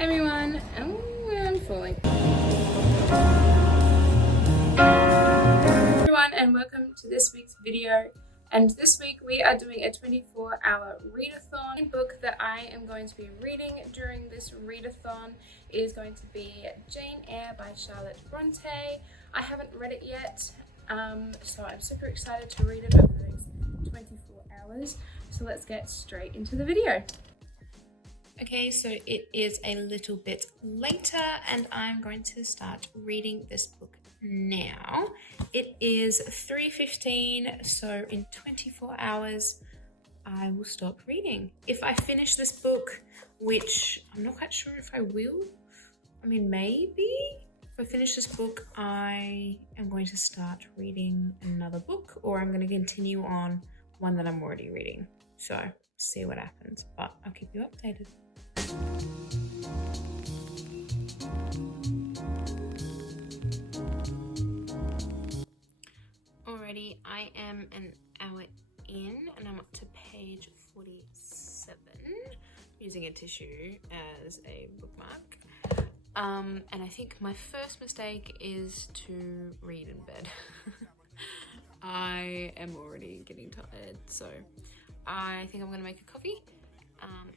Hey everyone, I'm falling. Everyone, and welcome to this week's video. And this week we are doing a 24-hour readathon. The book that I am going to be reading during this readathon is going to be Jane Eyre by Charlotte Bronte. I haven't read it yet, so I'm super excited to read it over the next 24 hours. So let's get straight into the video. Okay, so it is a little bit later and I'm going to start reading this book now. It is 3:15, so in 24 hours I will stop reading. If I finish this book, which I'm not quite sure if I will, I mean maybe. If I finish this book, I am going to start reading another book, or I'm going to continue on one that I'm already reading. So see what happens, but I'll keep you updated. Alrighty, I am an hour in and I'm up to page 47, using a tissue as a bookmark. And I think my first mistake is to read in bed. I am already getting tired, so I think I'm going to make a coffee.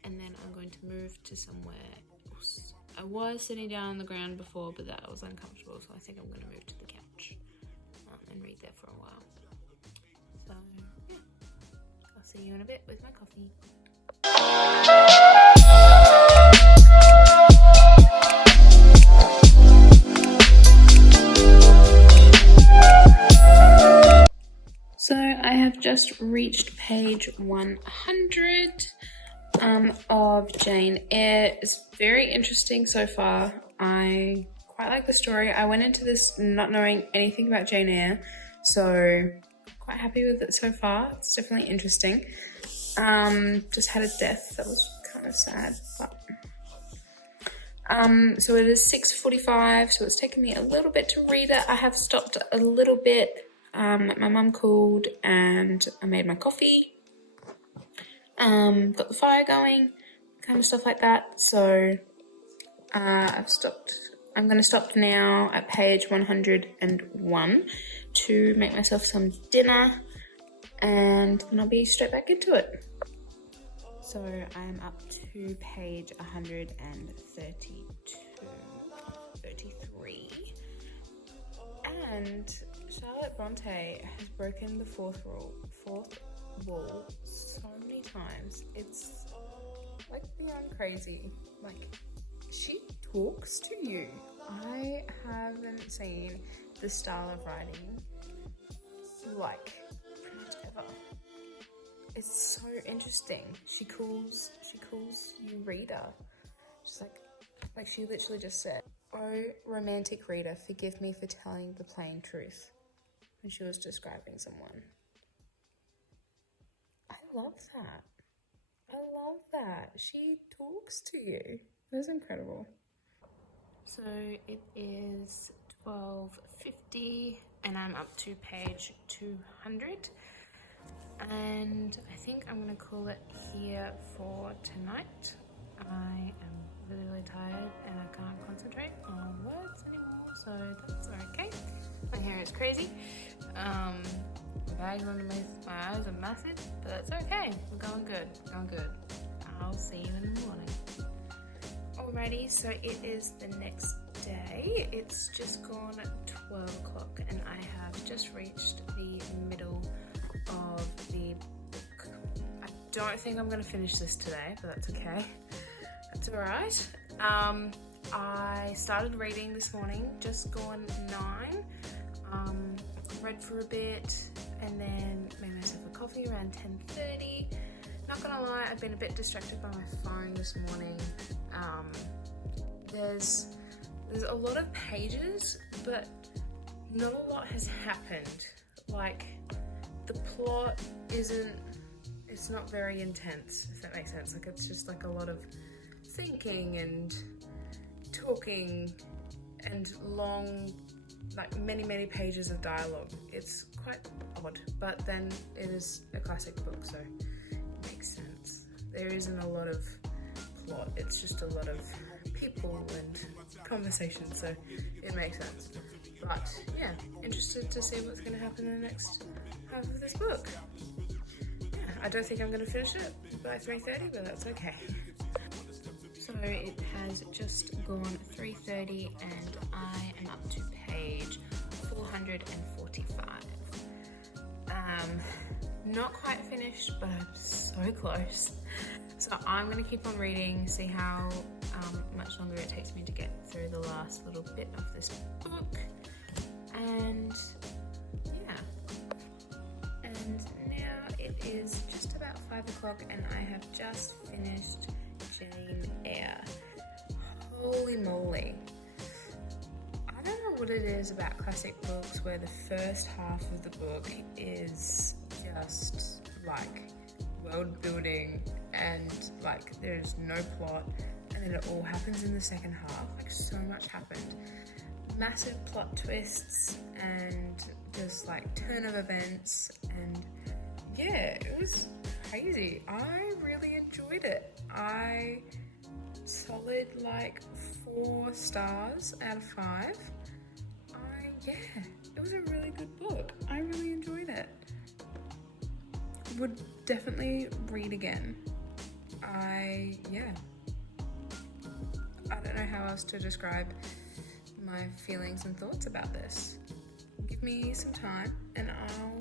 And then I'm going to move to somewhere else. I was sitting down on the ground before, but that was uncomfortable, so I think I'm going to move to the couch and read there for a while. So, yeah, I'll see you in a bit with my coffee. So I have just reached page 100. Of Jane Eyre. It's very interesting so far. I quite like the story. I went into this not knowing anything about Jane Eyre, so quite happy with it so far. It's definitely interesting. Just had a death that was kind of sad, but so it is 6:45, so it's taken me a little bit to read it. I have stopped a little bit. My mum called and I made my coffee. Got the fire going, kind of stuff like that. So I've stopped. I'm going to stop now at page 101 to make myself some dinner, and then I'll be straight back into it. So I'm up to page 133, and Charlotte Bronte has broken the fourth wall so many times. It's like beyond crazy. Like, she talks to you. I haven't seen this style of writing like pretty much ever. It's so interesting. She calls you reader. She's like she literally just said, "Oh, romantic reader, forgive me for telling the plain truth," when she was describing someone. I love that. I love that. She talks to you. It was incredible. So it is 12:50 and I'm up to page 200. And I think I'm going to call it here for tonight. I am really, really tired and I can't concentrate on words anymore, so that's okay. My hair is crazy. The bags underneath my eyes are massive, but that's okay. We're going good. I'll see you in the morning. Alrighty, so it is the next day. It's just gone 12 o'clock and I have just reached the middle of the book. I don't think I'm going to finish this today, but that's okay. That's alright. I started reading this morning, just gone 9. Read for a bit and then made myself a coffee around 10:30. Not gonna lie, I've been a bit distracted by my phone this morning. There's a lot of pages, but not a lot has happened. Like, the plot it's not very intense, if that makes sense. Like, it's just like a lot of thinking and talking and long, like many pages of dialogue. It's quite odd, but then it is a classic book, so it makes sense. There isn't a lot of plot, it's just a lot of people and conversations, so it makes sense. But yeah, interested to see what's going to happen in the next half of this book. Yeah, I don't think I'm going to finish it by 3:30, but that's okay. So it has just gone 3:30 and I am up to page 445. Not quite finished, but I'm so close. So I'm going to keep on reading, see how much longer it takes me to get through the last little bit of this book. And yeah. And now it is just about 5 o'clock and I have just finished Jane Eyre. Holy moly. I don't know what it is about classic books where the first half of the book is just like world building and like there's no plot, and then it all happens in the second half. Like, so much happened. Massive plot twists and just like turn of events, and yeah, it was crazy. I really enjoyed it. Solid like 4 stars out of 5. Yeah, it was a really good book. I really enjoyed it. Would definitely read again. I don't know how else to describe my feelings and thoughts about this. Give me some time and I'll